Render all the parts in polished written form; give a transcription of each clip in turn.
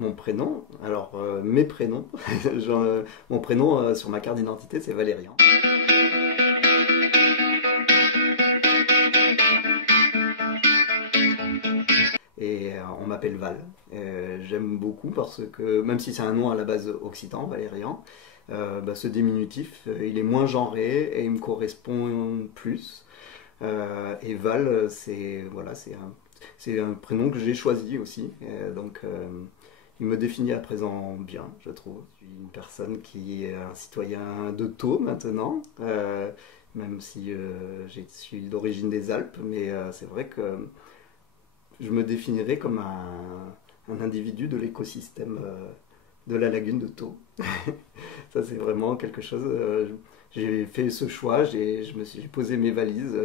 Mon prénom, alors mes prénoms, mon prénom sur ma carte d'identité c'est Valérian. Et on m'appelle Val. J'aime beaucoup parce que même si c'est un nom à la base occitan, Valérian, ce diminutif il est moins genré et il me correspond plus. Et Val, c'est un prénom que j'ai choisi aussi. Il me définit à présent bien, je trouve. Je suis une personne qui est un citoyen de Thau maintenant, même si je suis d'origine des Alpes, mais c'est vrai que je me définirais comme un individu de l'écosystème de la lagune de Thau. Ça, c'est vraiment quelque chose. J'ai fait ce choix, j'ai posé mes valises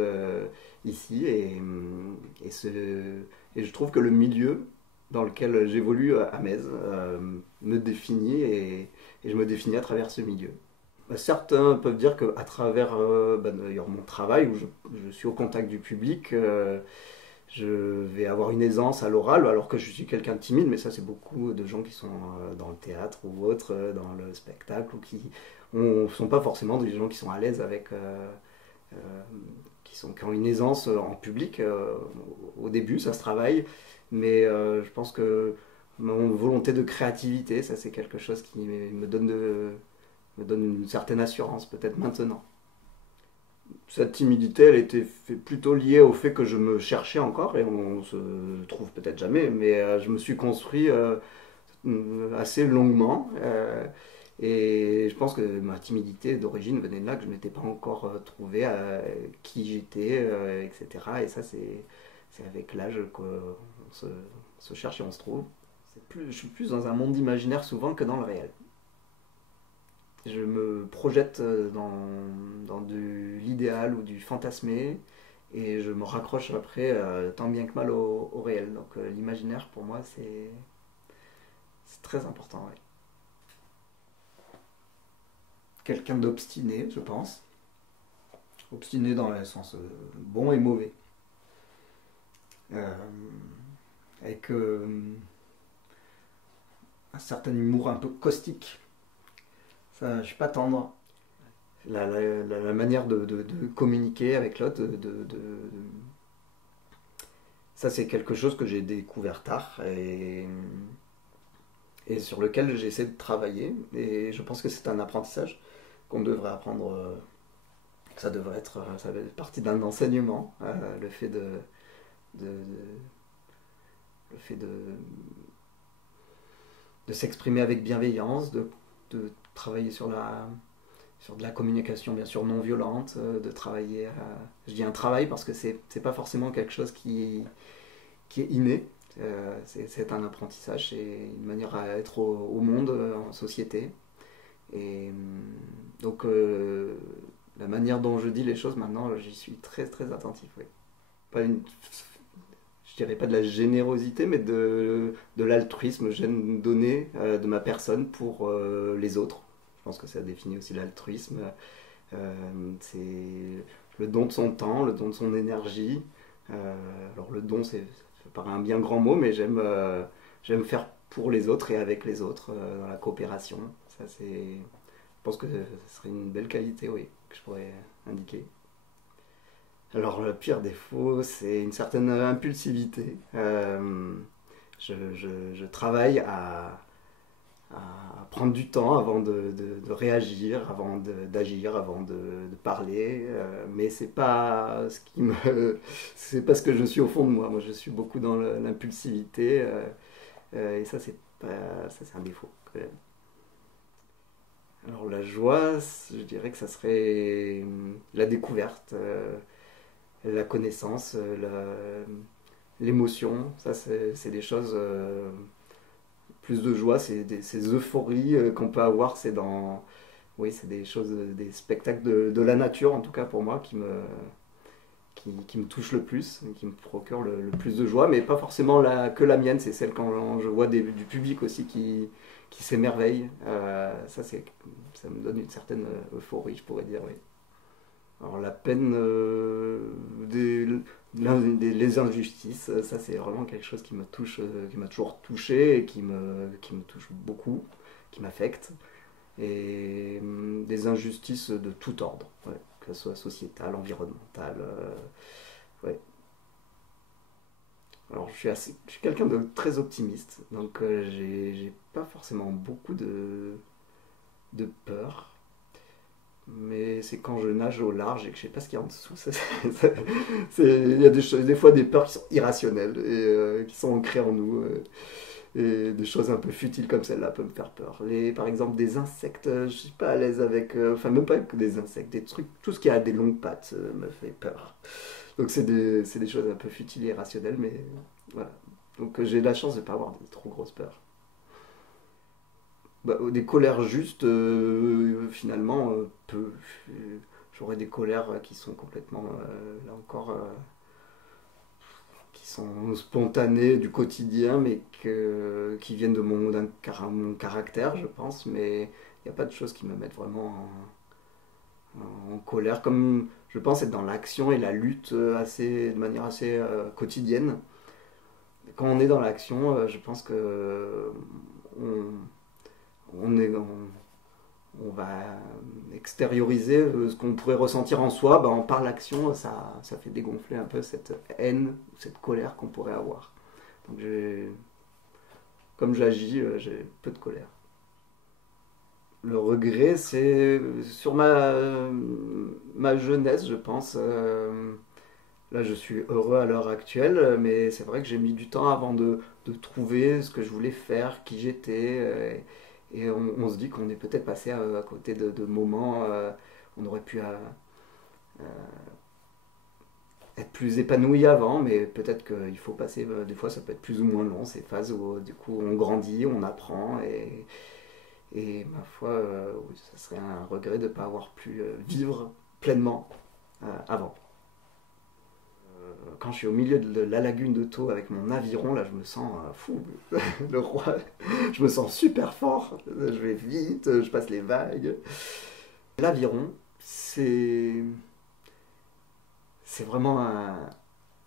ici et je trouve que le milieu dans lequel j'évolue à Metz me définit et je me définis à travers ce milieu. Certains peuvent dire qu'à travers d'ailleurs mon travail où je suis au contact du public, je vais avoir une aisance à l'oral alors que je suis quelqu'un de timide, mais ça c'est beaucoup de gens qui sont dans le théâtre ou autre, dans le spectacle, ou qui ne sont pas forcément des gens qui sont à l'aise avec... euh, qui ont une aisance en public. Au début, ça se travaille, mais je pense que mon volonté de créativité, ça c'est quelque chose qui me donne une certaine assurance, peut-être maintenant. Cette timidité, elle était plutôt liée au fait que je me cherchais encore, et on se trouve peut-être jamais, mais je me suis construit assez longuement. Et je pense que ma timidité d'origine venait de là, que je ne m'étais pas encore trouvé à qui j'étais, etc. Et ça, c'est avec l'âge qu'on se cherche et on se trouve. Je suis plus dans un monde imaginaire souvent que dans le réel. Je me projette dans de l'idéal ou du fantasmé et je me raccroche après tant bien que mal au réel. Donc l'imaginaire pour moi c'est très important. Ouais. Quelqu'un d'obstiné, je pense. Obstiné dans le sens bon et mauvais. Euh, avec un certain humour un peu caustique. Ça, je suis pas tendre. La manière de communiquer avec l'autre, ça c'est quelque chose que j'ai découvert tard et sur lequel j'essaie de travailler. Et je pense que c'est un apprentissage qu'on devrait apprendre. Ça devrait être ça fait partie d'un enseignement, de, le fait de s'exprimer avec bienveillance, de travailler sur de la communication bien sûr non violente, de travailler je dis un travail parce que c'est pas forcément quelque chose qui est inné, c'est un apprentissage, c'est une manière à être au monde, en société. Et donc la manière dont je dis les choses maintenant, j'y suis très très attentif. Oui. Pas une, je dirais pas de la générosité, mais de l'altruisme. J'aime donner de ma personne pour les autres. Je pense que ça définit aussi l'altruisme. C'est le don de son temps, le don de son énergie. Alors le don, ça paraît un bien grand mot, mais j'aime faire pour les autres et avec les autres, dans la coopération. Je pense que ce serait une belle qualité, oui, que je pourrais indiquer. Alors le pire défaut, c'est une certaine impulsivité. Je travaille à prendre du temps avant de réagir, avant d'agir, avant de parler, mais c'est pas ce que je suis au fond de moi. Moi, je suis beaucoup dans l'impulsivité, et ça c'est un défaut quand même. Alors la joie, je dirais que ça serait la découverte, la connaissance, l'émotion. Ça, c'est des choses. Plus de joie, ces euphories qu'on peut avoir, oui, c'est des choses, des spectacles de la nature, en tout cas pour moi, qui me touchent le plus, qui me procurent le plus de joie, mais pas forcément que la mienne, c'est celle quand je vois du public aussi qui s'émerveille. Ça me donne une certaine euphorie, je pourrais dire, oui. Alors la peine, des, les injustices, ça c'est vraiment quelque chose qui me touche, qui m'a toujours touché et qui me touche beaucoup, qui m'affecte. Et des injustices de tout ordre, ouais, que ce soit sociétal, environnemental. Ouais. Alors je suis quelqu'un de très optimiste, donc j'ai pas forcément beaucoup de peur. Mais c'est quand je nage au large et que je sais pas ce qu'il y a en dessous. Il y a des fois des peurs qui sont irrationnelles et qui sont ancrées en nous. Et des choses un peu futiles comme celle-là peuvent me faire peur. Par exemple, des insectes, je suis pas à l'aise avec. Enfin, même pas que des insectes, des trucs. Tout ce qui a des longues pattes me fait peur. Donc, c'est des choses un peu futiles et irrationnelles, mais voilà. Donc, j'ai la chance de ne pas avoir de trop grosses peurs. Bah, des colères justes, finalement, peu. J'aurais des colères qui sont complètement, là encore, qui sont spontanées du quotidien, mais qui viennent de mon caractère, je pense. Mais il n'y a pas de choses qui me mettent vraiment en colère, comme je pense être dans l'action et la lutte de manière assez quotidienne. Quand on est dans l'action, je pense que on, on est, on va extérioriser ce qu'on pourrait ressentir en soi, par l'action, ça fait dégonfler un peu cette haine, cette colère qu'on pourrait avoir. Donc comme j'agis, j'ai peu de colère. Le regret, c'est sur ma jeunesse, je pense. Là, je suis heureux à l'heure actuelle, mais c'est vrai que j'ai mis du temps avant de trouver ce que je voulais faire, qui j'étais. Et on se dit qu'on est peut-être passé à côté de moments. On aurait pu être plus épanoui avant, mais peut-être qu'il faut passer. Des fois, ça peut être plus ou moins long, ces phases où du coup on grandit, on apprend. Et ma foi, oui, ça serait un regret de ne pas avoir pu vivre pleinement avant. Quand je suis au milieu de la lagune de Thau avec mon aviron, là, je me sens fou, le roi. Je me sens super fort. Je vais vite, je passe les vagues. L'aviron, c'est vraiment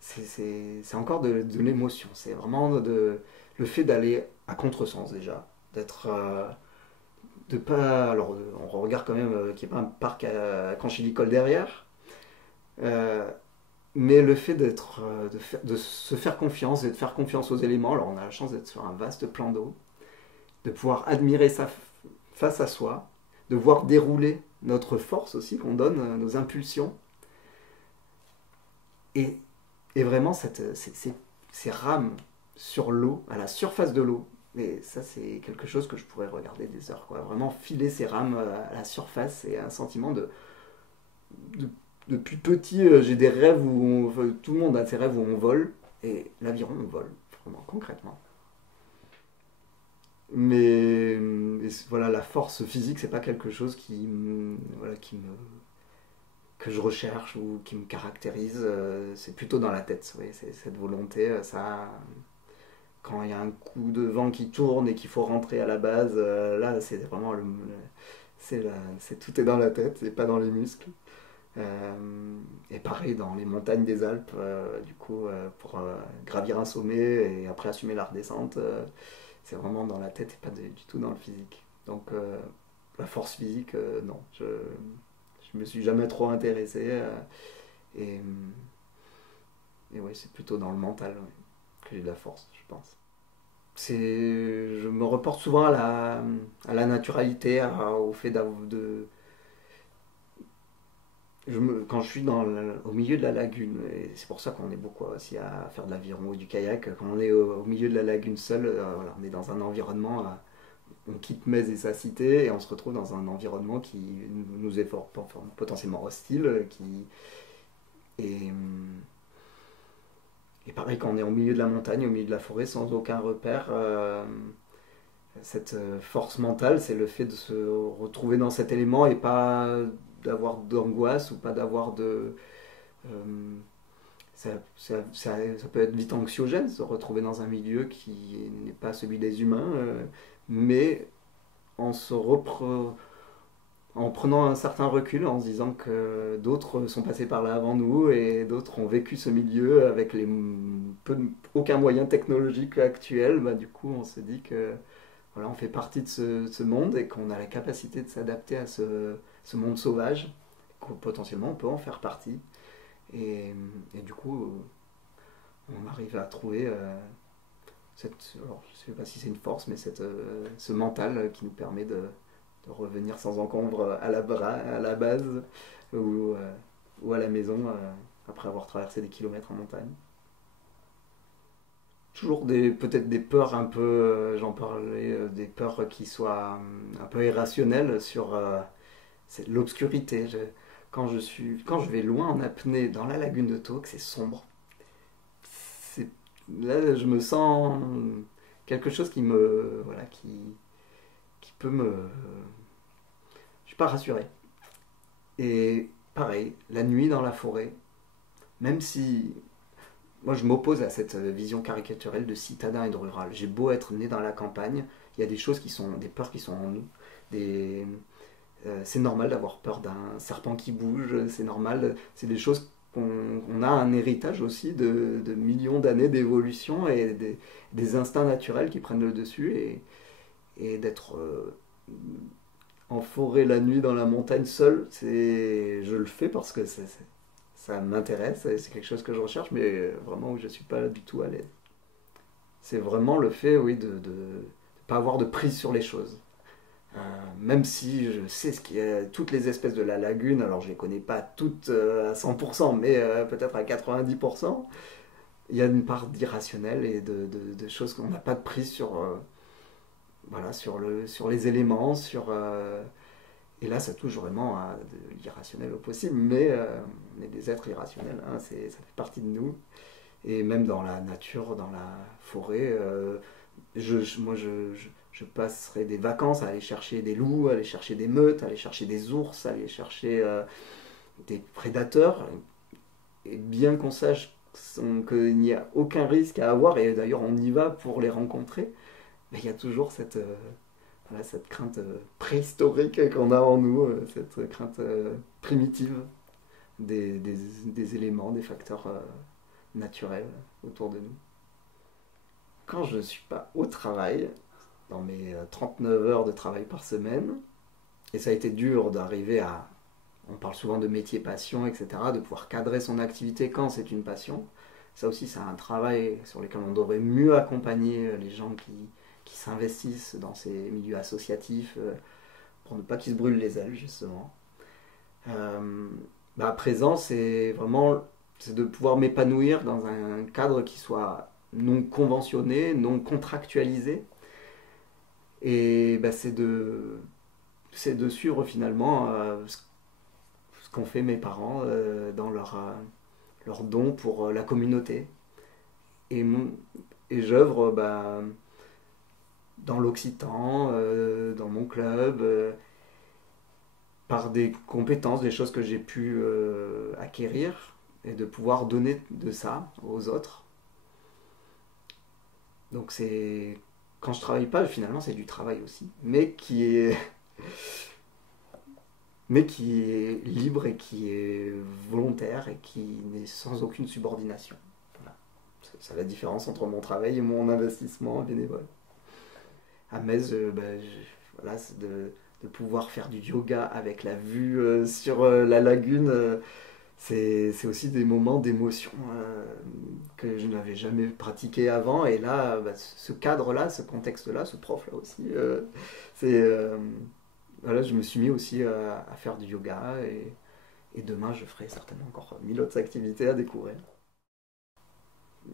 c'est encore de l'émotion. C'est vraiment le fait d'aller à contresens déjà, d'être de pas. Alors, on regarde quand même qu'il n'y a pas un parc à Conchilicole derrière. Euh, Mais le fait de se faire confiance et de faire confiance aux éléments, alors on a la chance d'être sur un vaste plan d'eau, de pouvoir admirer ça face à soi, de voir dérouler notre force aussi qu'on donne, nos impulsions, et, et vraiment ces rames sur l'eau, à la surface de l'eau. Et ça, c'est quelque chose que je pourrais regarder des heures, quoi. Vraiment filer ces rames à la surface et un sentiment de depuis petit, j'ai des rêves enfin, tout le monde a ses rêves où on vole, et l'aviron, on vole, vraiment, concrètement. Mais voilà, la force physique, c'est pas quelque chose voilà, que je recherche ou qui me caractérise. C'est plutôt dans la tête, oui, c'est cette volonté. Ça, quand il y a un coup de vent qui tourne et qu'il faut rentrer à la base, là, c'est vraiment tout est dans la tête et pas dans les muscles. Et pareil dans les montagnes des Alpes, du coup, pour gravir un sommet et après assumer la redescente, c'est vraiment dans la tête et pas du tout dans le physique. Donc la force physique, non, je me suis jamais trop intéressé. Et, et ouais, c'est plutôt dans le mental, ouais, que j'ai de la force, je pense. Je me reporte souvent à la naturalité, au fait quand je suis au milieu de la lagune, et c'est pour ça qu'on est beaucoup aussi à faire de l'aviron ou du kayak, quand on est au milieu de la lagune seul, voilà, on est dans un environnement, on quitte Metz et sa cité, et on se retrouve dans un environnement qui nous est potentiellement hostile, et, et pareil quand on est au milieu de la montagne, au milieu de la forêt, sans aucun repère, cette force mentale, c'est le fait de se retrouver dans cet élément et pas d'avoir d'angoisse ou pas d'avoir de. euh, ça peut être vite anxiogène, se retrouver dans un milieu qui n'est pas celui des humains, mais en se en prenant un certain recul, en se disant que d'autres sont passés par là avant nous et d'autres ont vécu ce milieu avec aucun moyen technologique actuel, bah, du coup on se dit que voilà, on fait partie de ce monde et qu'on a la capacité de s'adapter à ce monde sauvage, que potentiellement on peut en faire partie. Et du coup, on arrive à trouver alors, je ne sais pas si c'est une force, mais ce mental qui nous permet de revenir sans encombre à la base ou, euh, ou à la maison après avoir traversé des kilomètres en montagne. Toujours peut-être des peurs un peu, j'en parlais, des peurs qui soient un peu irrationnelles sur c'est l'obscurité. Quand je vais loin en apnée dans la lagune de Thau, que c'est sombre, c'est, là je me sens quelque chose voilà, qui peut me, je suis pas rassuré. Et pareil, la nuit dans la forêt, même si moi je m'oppose à cette vision caricaturelle de citadin et de rural. J'ai beau être né dans la campagne, il y a des choses des peurs qui sont en nous. Des, c'est normal d'avoir peur d'un serpent qui bouge, c'est normal, c'est des choses qu'on a un héritage aussi de millions d'années d'évolution et des instincts naturels qui prennent le dessus et d'être en forêt la nuit dans la montagne seul, je le fais parce que ça m'intéresse, c'est quelque chose que je recherche, mais vraiment où je ne suis pas du tout à l'aise. C'est vraiment le fait, oui, de ne pas avoir de prise sur les choses. Même si je sais ce qu'il y a, toutes les espèces de la lagune, alors je ne les connais pas toutes à 100%, mais peut-être à 90%, il y a une part d'irrationnel et de choses qu'on n'a pas de prise sur, voilà, sur les éléments, et là ça touche vraiment à de l'irrationnel au possible, mais on est des êtres irrationnels, hein, ça fait partie de nous. Et même dans la nature, dans la forêt, moi je passerai des vacances à aller chercher des loups, à aller chercher des meutes, à aller chercher des ours, à aller chercher des prédateurs. Et bien qu'on sache qu'il n'y a aucun risque à avoir, et d'ailleurs on y va pour les rencontrer, mais il y a toujours voilà, cette crainte préhistorique qu'on a en nous, cette crainte primitive des éléments, des facteurs naturels autour de nous. Quand je ne suis pas au travail, dans mes 39 heures de travail par semaine, et ça a été dur d'arriver à, on parle souvent de métier passion, etc., de pouvoir cadrer son activité quand c'est une passion. Ça aussi, c'est un travail sur lequel on devrait mieux accompagner les gens qui s'investissent dans ces milieux associatifs pour ne pas qu'ils se brûlent les ailes, justement. À présent, c'est de pouvoir m'épanouir dans un cadre qui soit non conventionné, non contractualisé. Et c'est de suivre finalement ce qu'ont fait mes parents dans leur don pour la communauté. Et, et j'œuvre dans l'Occitan, dans mon club, par des compétences, des choses que j'ai pu acquérir et de pouvoir donner de ça aux autres. Donc quand je travaille pas, finalement c'est du travail aussi, mais qui est libre et qui est volontaire et qui n'est sans aucune subordination. Voilà. C'est la différence entre mon travail et mon investissement bénévole. À Metz, voilà, c'est de pouvoir faire du yoga avec la vue sur la lagune. C'est aussi des moments d'émotion que je n'avais jamais pratiqué avant. Et là, ce cadre-là, ce contexte-là, ce prof-là aussi, c'est voilà, je me suis mis aussi à faire du yoga et demain je ferai certainement encore 1000 autres activités à découvrir.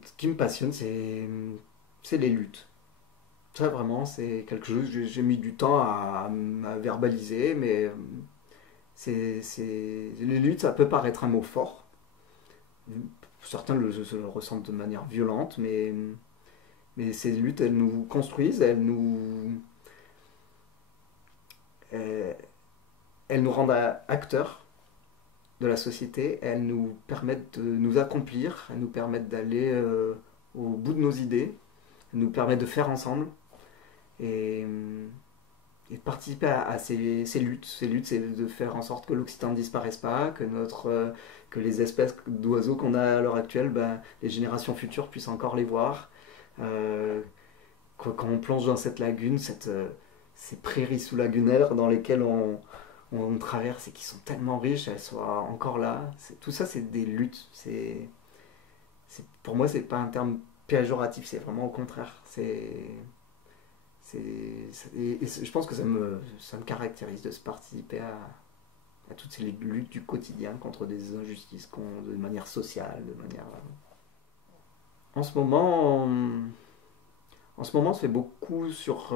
Ce qui me passionne, c'est les luttes. Ça vraiment, c'est quelque chose que j'ai mis du temps à verbaliser, mais les luttes, ça peut paraître un mot fort. Certains le ressentent de manière violente, mais ces luttes, elles nous construisent, euh, elles nous rendent acteurs de la société, elles nous permettent de nous accomplir, elles nous permettent d'aller au bout de nos idées, elles nous permettent de faire ensemble. Et et de participer à ces luttes. Ces luttes, c'est de faire en sorte que l'Occident ne disparaisse pas, que les espèces d'oiseaux qu'on a à l'heure actuelle, ben, les générations futures puissent encore les voir. Euh, Quand on plonge dans cette lagune, ces prairies sous-lagunaires dans lesquelles on traverse et qui sont tellement riches, elles soient encore là. Tout ça, c'est des luttes. Pour moi, c'est pas un terme péjoratif, c'est vraiment au contraire. Et je pense que ça me caractérise de se participer à toutes ces luttes du quotidien contre des injustices de manière sociale, de manière. En ce moment, c'est beaucoup sur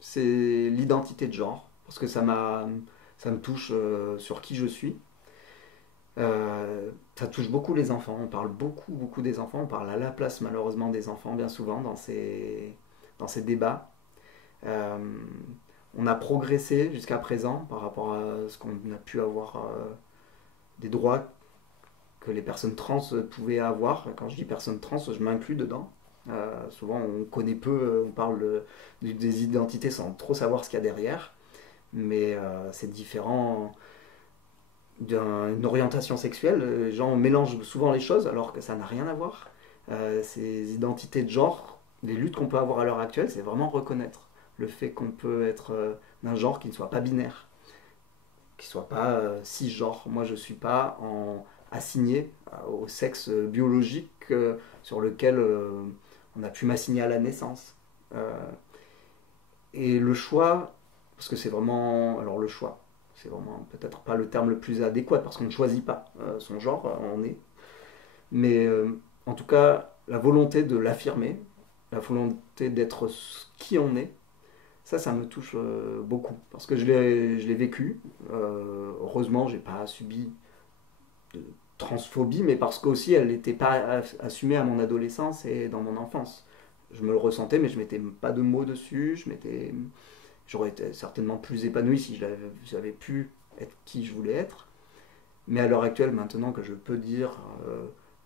c'est l'identité de genre, parce que ça me touche sur qui je suis. Ça touche beaucoup les enfants. On parle beaucoup, beaucoup des enfants. On parle à la place, malheureusement, des enfants, bien souvent, dans ces débats. Euh, on a progressé jusqu'à présent par rapport à ce qu'on a pu avoir des droits que les personnes trans pouvaient avoir. Quand je dis personnes trans, je m'inclus dedans. Souvent, on connaît peu, on parle des identités sans trop savoir ce qu'il y a derrière, mais c'est différent d'une orientation sexuelle. Les gens mélangent souvent les choses alors que ça n'a rien à voir. Ces identités de genre, les luttes qu'on peut avoir à l'heure actuelle, c'est vraiment reconnaître le fait qu'on peut être d'un genre qui ne soit pas binaire, qui ne soit pas cisgenre. Moi, je ne suis pas assigné au sexe biologique sur lequel on a pu m'assigner à la naissance. Et le choix, parce que c'est vraiment. Alors, le choix, c'est vraiment peut-être pas le terme le plus adéquat, parce qu'on ne choisit pas son genre, on est. Mais en tout cas, la volonté de l'affirmer, la volonté d'être qui on est, ça me touche beaucoup. Parce que je l'ai vécu. Heureusement, j'ai pas subi de transphobie, mais parce qu'aussi elle n'était pas assumée à mon adolescence et dans mon enfance. Je me le ressentais, mais je mettais pas de mots dessus. J'aurais été certainement plus épanoui si j'avais pu être qui je voulais être. Mais à l'heure actuelle, maintenant que je peux dire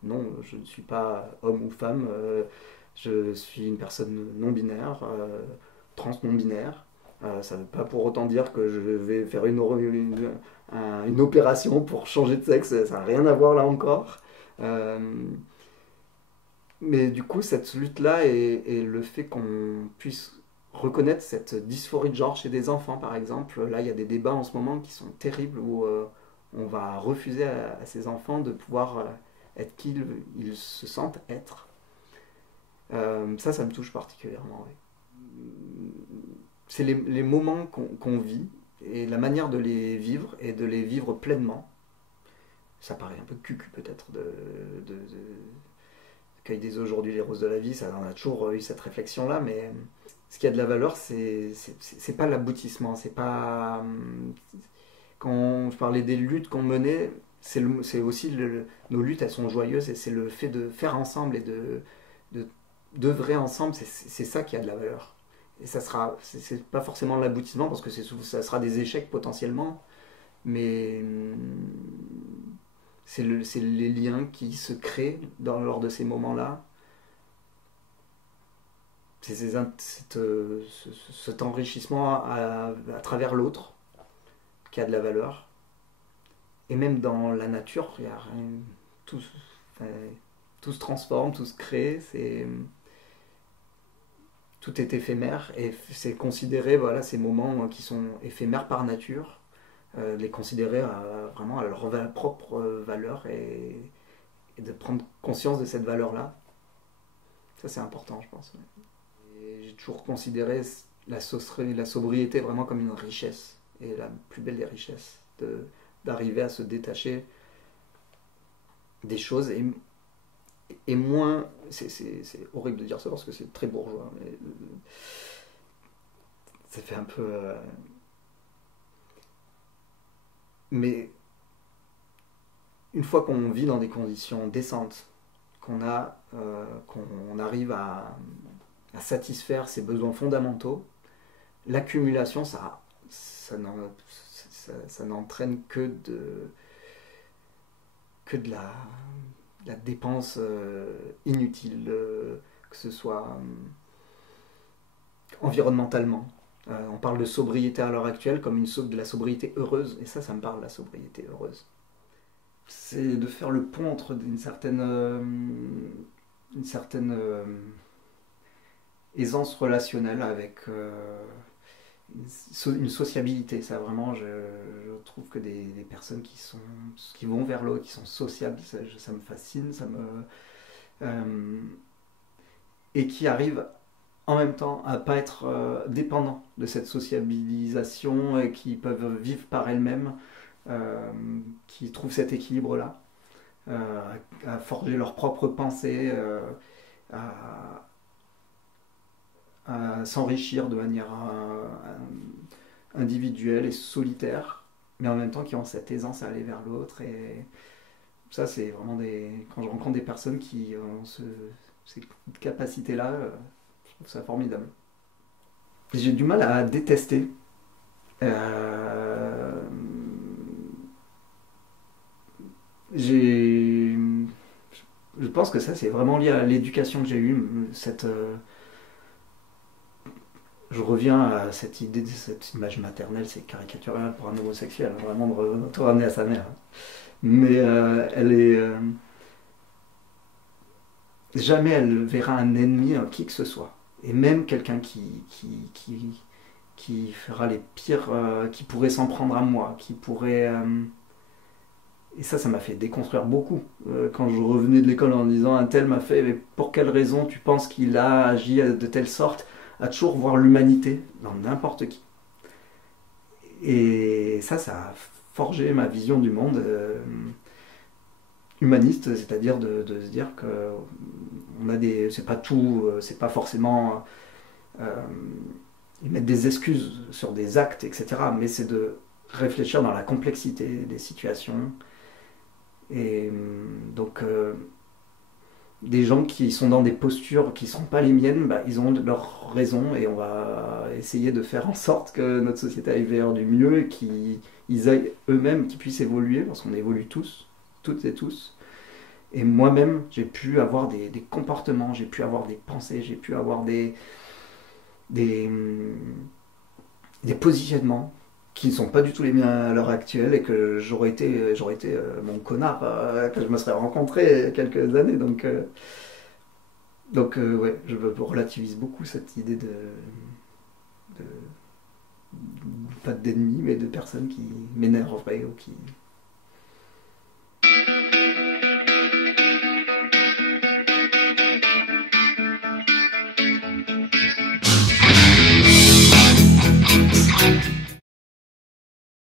non, je ne suis pas homme ou femme, je suis une personne non binaire, trans non binaire. Ça ne veut pas pour autant dire que je vais faire une opération pour changer de sexe, ça n'a rien à voir là encore. Euh, mais du coup, cette lutte-là et le fait qu'on puisse reconnaître cette dysphorie de genre chez des enfants, par exemple, là, il y a des débats en ce moment qui sont terribles où on va refuser à ces enfants de pouvoir être qui ils se sentent être. Ça me touche particulièrement. Oui. C'est les moments qu'on vit et la manière de les vivre et de les vivre pleinement. Ça paraît un peu cucu peut-être de Cueille des aujourd'hui les roses de la vie, ça on a toujours eu cette réflexion là, mais ce qui a de la valeur, c'est pas l'aboutissement, c'est pas quand je parlais des luttes qu'on menait, c'est aussi nos luttes, elles sont joyeuses et c'est le fait de faire ensemble et de d'œuvrer ensemble, c'est ça qui a de la valeur. Et ça sera, c'est pas forcément l'aboutissement parce que ça sera des échecs potentiellement, mais c'est les liens qui se créent lors de ces moments-là. C'est cet enrichissement à travers l'autre qui a de la valeur. Et même dans la nature, il y a rien, tout, enfin, tout se transforme, tout se crée, tout est éphémère et c'est considéré, voilà, ces moments qui sont éphémères par nature, les considérer vraiment à leur propre valeur et de prendre conscience de cette valeur-là. Ça, c'est important, je pense. Et j'ai toujours considéré la sobriété vraiment comme une richesse et la plus belle des richesses, d'arriver à se détacher des choses et moins. C'est horrible de dire ça parce que c'est très bourgeois, mais ça fait un peu. Mais une fois qu'on vit dans des conditions décentes, qu'on arrive à satisfaire ses besoins fondamentaux, l'accumulation, ça n'entraîne que de la dépense inutile, que ce soit environnementalement. On parle de sobriété à l'heure actuelle comme de la sobriété heureuse, et ça me parle, la sobriété heureuse. C'est de faire le pont entre une certaine aisance relationnelle avec une sociabilité. Ça vraiment, je trouve que des personnes qui vont vers l'autre, qui sont sociables, ça me fascine, et qui arrivent en même temps à pas être dépendants de cette sociabilisation et qui peuvent vivre par elles-mêmes, qui trouvent cet équilibre-là, à forger leurs propres pensées, à, à s'enrichir de manière individuelle et solitaire, mais en même temps qui ont cette aisance à aller vers l'autre. Et ça, c'est vraiment quand je rencontre des personnes qui ont ces capacités-là, je trouve ça formidable. J'ai du mal à détester. Euh, j'ai, je pense que ça, c'est vraiment lié à l'éducation que j'ai eue. Je reviens à cette idée de cette image maternelle, c'est caricatural pour un homosexuel, hein, vraiment de tout ramener à sa mère. Mais elle est. Jamais elle verra un ennemi en qui que ce soit. Et même quelqu'un qui fera les pires. Qui pourrait s'en prendre à moi, qui pourrait. Et ça m'a fait déconstruire beaucoup. Quand je revenais de l'école en disant un tel m'a fait, mais pour quelle raison tu penses qu'il a agi de telle sorte, à toujours voir l'humanité dans n'importe qui. Et ça a forgé ma vision du monde humaniste, c'est-à-dire de se dire que c'est pas tout, c'est pas forcément euh, mettre des excuses sur des actes, etc. Mais c'est de réfléchir dans la complexité des situations. Et donc, des gens qui sont dans des postures qui ne sont pas les miennes, bah, ils ont leurs raisons et on va essayer de faire en sorte que notre société aille vers du mieux et qu'ils aillent eux-mêmes, qu'ils puissent évoluer, parce qu'on évolue tous, toutes et tous. Et moi-même, j'ai pu avoir des comportements, j'ai pu avoir des pensées, j'ai pu avoir des, des positionnements qui ne sont pas du tout les miens à l'heure actuelle et que j'aurais été mon connard que je me serais rencontré il y a quelques années. Ouais, je relativise beaucoup cette idée de pas d'ennemis, mais de personnes qui m'énerveraient ou qui,